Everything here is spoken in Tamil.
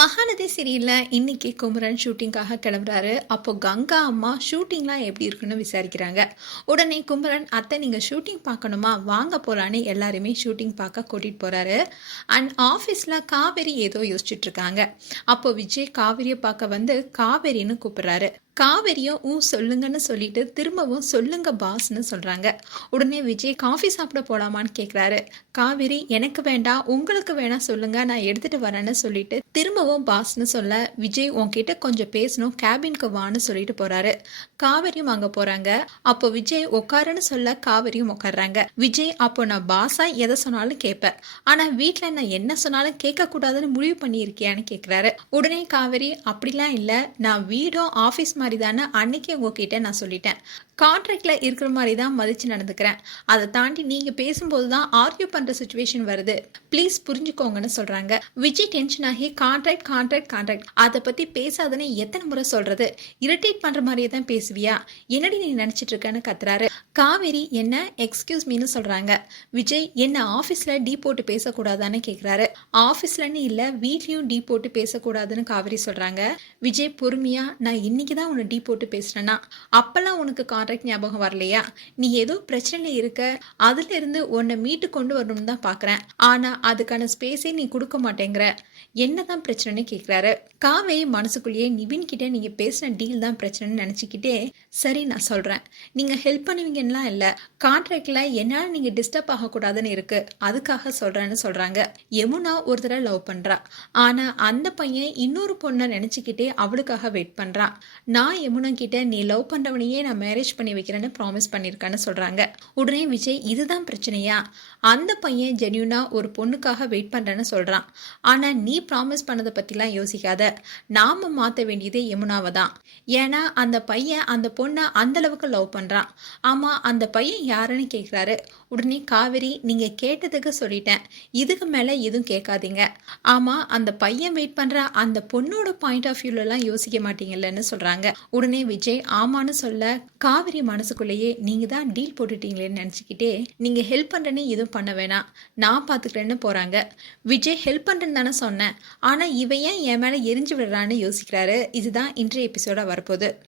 மகாநதி சீரியல்ல இன்னைக்கு குமரன் ஷூட்டிங்காக கிளம்புறாரு. அப்போ கங்கா அம்மா ஷூட்டிங்லாம் எப்படி இருக்குன்னு விசாரிக்கிறாங்க. உடனே குமரன், அத்தை நீங்க ஷூட்டிங் பார்க்கணுமா, வாங்க போலான்னு எல்லாருமே ஷூட்டிங் பார்க்க கூட்டிட்டு போறாரு. அண்ட் ஆஃபீஸ்ல காவேரி ஏதோ யோசிச்சுட்டு இருக்காங்க. அப்போ விஜய் காவேரியை பார்க்க வந்து காவேரின்னு கூப்பிடுறாரு. காவேரியும் சொல்லுங்கன்னு சொல்லிட்டு திரும்பவும் சொல்லுங்க பாஸ்ன்னு சொல்றாங்க. உடனே விஜய் காஃபி சாப்பிட போலாமான்னு கேட்குறாரு. காவேரி, எனக்கு வேண்டாம், உங்களுக்கு வேணா சொல்லுங்க, நான் எடுத்துட்டு வரேன்னு சொல்லிட்டு திரும்பவும் பாஸ்ன்னு சொல்ல, விஜய் உன்கிட்ட கொஞ்சம் பேசணும், கேபினுக்கு வான்னு சொல்லிட்டு போறாரு. காவேரியும் அங்க போறாங்க. அப்போ விஜய் உட்காருன்னு சொல்ல காவேரியும் உட்காடுறாங்க. விஜய், அப்போ நான் பாஸா எதை சொன்னாலும் கேட்பேன், ஆனா வீட்டுல நான் என்ன சொன்னாலும் கேட்க கூடாதுன்னு முடிவு பண்ணியிருக்கியான்னு கேட்கிறாரு. உடனே காவேரி, அப்படிலாம் இல்ல, நான் வீடும் ஆஃபீஸ் மாதிரி தானே அன்னைக்கு உங்ககிட்ட நான் சொல்லிட்டேன், கான்ட்ராக்ட்ல இருக்கிற மாதிரி தான் மதிச்சு நடந்துக்கிறேன், அதை தாண்டி நீங்க பேசும்போது தான் ஆர்கியூ பண்ற சுச்சுவேஷன் வருது, ப்ளீஸ் புரிஞ்சுக்கோங்கன்னு சொல்றாங்க. விஜய் டென்ஷன் ஆகி, கான்ட்ராக்ட் கான்ட்ராக்ட் கான்ட்ராக்ட் அதை பத்தி பேசாதன்னு எத்தனை முறை சொல்றது, இரிட்டேட் பண்ற மாதிரியே தான் பேசுவியா, என்னடி நீ நினைச்சிட்டு இருக்கன்னு கத்துறாரு. காவேரி, என்ன எக்ஸ்கியூஸ் மீன்னு சொல்றாங்க. விஜய், என்ன ஆஃபீஸ்ல டீ போட்டு பேசக்கூடாதான்னு கேட்குறாரு. ஆஃபீஸ்லன்னு இல்லை, வீட்லயும் டீ போட்டு பேசக்கூடாதுன்னு காவேரி சொல்றாங்க. விஜய் பொறுமையா, நான் இன்னைக்கு தான் உன்னை டீ போட்டு பேசுறேன்னா அப்பெல்லாம் உனக்கு கான்ட்ராக்ட் ஞாபகம் வரலையா, நீ ஏதோ பிரச்சனையில இருக்க, அதுல இருந்து உன்னை மீட்டு கொண்டு வரணும்னு தான் பாக்குறேன், ஆனா அதுக்கான ஸ்பேஸே நீ கொடுக்க மாட்டேங்கிற, என்னதான் பிரச்சனைன்னு கேட்கிறாரு. காவேரி மனசுக்குள்ளேயே, நிவின் கிட்ட நீங்க பேசின டீல் தான் பிரச்சனைன்னு நினைச்சுக்கிட்டே, சரி நான் சொல்றேன், நீங்க ஹெல்ப் பண்ணுவீங்கன்னா இல்ல, கான்ட்ராக்ட்ல என்னால நீங்க டிஸ்டர்ப் ஆகக்கூடாதுன்னு இருக்கு, அதுக்காக சொல்றேன்னு சொல்றாங்க. யமுனா ஒருத்தர லவ் பண்றா, ஆனா அந்த பையன் இன்னொரு பொண்ணை நினைச்சுக்கிட்டே அவளுக்காக வெயிட் பண்றான். நான் யமுனா கிட்ட நீ லவ் பண்றவனையே நான் மேரேஜ் பண்ணி வைக்கிறேன்னு ப்ராமிஸ் பண்ணியிருக்கான்னு சொல்றாங்க. உடனே விஜய், இதுதான் பிரச்சனையா, அந்த பையன் ஜென்யூனா ஒரு பொண்ணுக்காக வெயிட் பண்றேன்னு சொல்றான், ஆனா நீ ப்ராமிஸ் பண்ணதை பத்திலாம் யோசிக்காத, நாம மாத்த வேண்டியதே யமுனாவை தான், ஏன்னா அந்த பையன் அந்த பொண்ணை அந்த அளவுக்கு லவ் பண்றான். ஆமா, அந்த பையன் யாருன்னு கேட்கிறாரு. உடனே காவேரி, நீங்க கேட்டதுக்கு சொல்லிட்டேன், இதுக்கு மேல எதுவும் கேட்காதீங்க. ஆமா, அந்த பையன் வெயிட் பண்ற அந்த பொண்ணோட பாயிண்ட் ஆஃப் வியூல எல்லாம் யோசிக்க மாட்டீங்கல்லன்னு சொல்றாங்க. உடனே விஜய் ஆமான்னு சொல்ல, காவேரி மனசுக்குள்ளேயே, நீங்க தான் டீல் போட்டுட்டீங்களேன்னு நினைச்சுக்கிட்டே, நீங்க ஹெல்ப் பண்றேன்னு எதுவும் பண்ண வேணாம், நான் பாத்துக்கிறேன்னு போறாங்க. விஜய், ஹெல்ப் பண்றேன்னு தானே சொன்னேன், ஆனா இவன் ஏன் என் மேல எரிஞ்சு விடுறான்னு யோசிக்கிறாரு. இதுதான் இன்றைய எபிசோட வரப்போகுது.